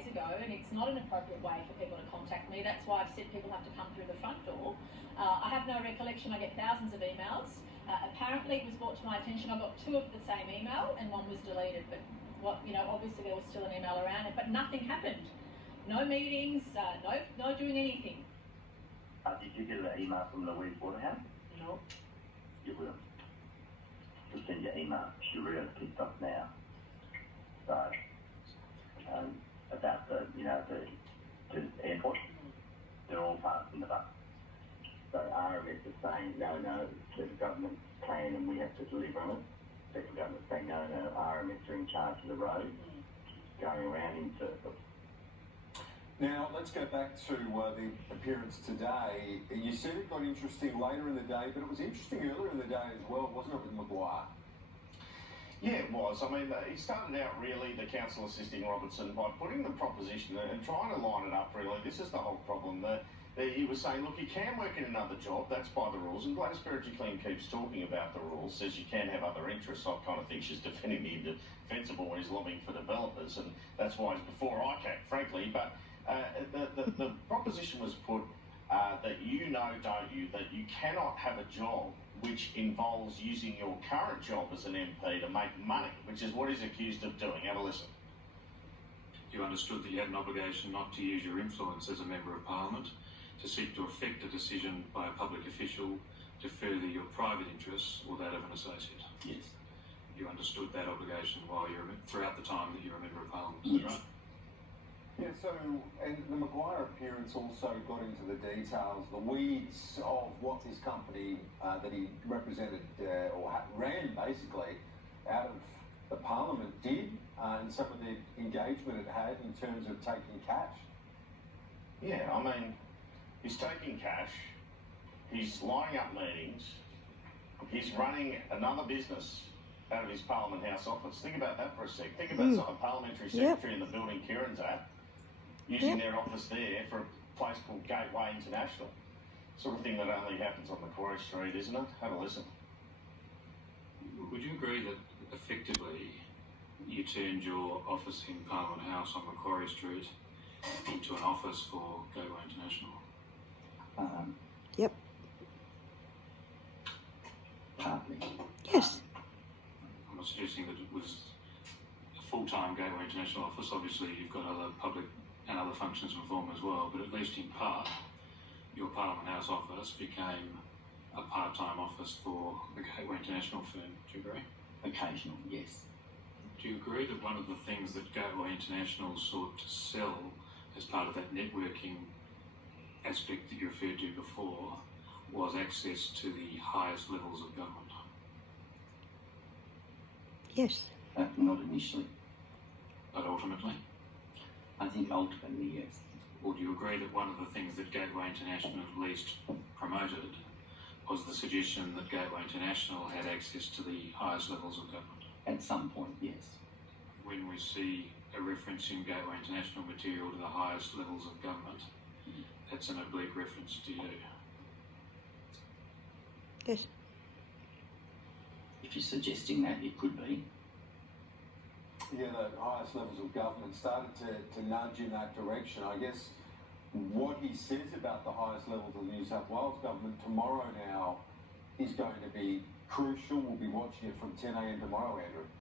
days ago, and it's not an appropriate way for people to contact me. That's why I've said people have to come through the front door. I have no recollection. I get thousands of emails. Apparently it was brought to my attention I got 2 of the same email and 1 was deleted, but obviously there was still an email around it, but nothing happened. No meetings, no doing anything. Did you get an email from Louise Waterhouse? No. You will. She'll send you an email. She's really pissed off now. So, about the airport, they're all passing the buck. So RMS is saying, no, there's a government plan and we have to deliver on it. Federal government saying, no, RMS are in charge of the road, going around in circles. Now, let's go back to the appearance today. You said it got interesting later in the day, but it was interesting earlier in the day as well, wasn't it, with Maguire? Yeah, it was. I mean, he started out really, the council assisting Robertson, by putting the proposition and trying to line it up really. This is the whole problem. He was saying, look, you can work in another job, that's by the rules, and Gladys Berejiklian keeps talking about the rules, says you can have other interests. I kind of think she's defending the indefensible when he's lobbying for developers, and that's why he's before ICAC, frankly. But the proposition was put that don't you, that you cannot have a job which involves using your current job as an MP to make money, which is what he's accused of doing. Have a listen. You understood that you had an obligation not to use your influence as a Member of Parliament to seek to effect a decision by a public official to further your private interests or that of an associate. Yes. You understood that obligation throughout the time that you were a Member of Parliament, yes. Right? Yeah, so, and the Maguire appearance also got into the details, the weeds of what this company that he represented ran basically out of the Parliament did, and some of the engagement it had in terms of taking cash. Yeah, I mean, he's taking cash, he's lining up meetings, he's running another business out of his Parliament House office. Think about that for a sec. Think about some parliamentary secretary in the building Kieran's at, using their office there for a place called Gateway International. Sort of thing that only happens on Macquarie Street, isn't it? Have a listen. Would you agree that effectively you turned your office in Parliament House on Macquarie Street into an office for Gateway International? Yep. Partly. Yes. I'm not suggesting that it was a full-time Gateway International office. Obviously you've got other public and other functions and form as well, but at least in part your Parliament House office became a part-time office for the Gateway International firm. Do you agree? Occasional, yes. Do you agree that one of the things that Gateway International sought to sell as part of that networking aspect that you referred to before was access to the highest levels of government? Yes. Not initially. But ultimately? I think ultimately, yes. Or do you agree that one of the things that Gateway International at least promoted was the suggestion that Gateway International had access to the highest levels of government? At some point, yes. When we see a reference in Gateway International material to the highest levels of government, that's an oblique reference to you. Yes. If you're suggesting that, it could be. Yeah, the highest levels of government started to nudge in that direction. I guess what he says about the highest levels of the New South Wales government tomorrow now is going to be crucial. We'll be watching it from 10 a.m. tomorrow, Andrew.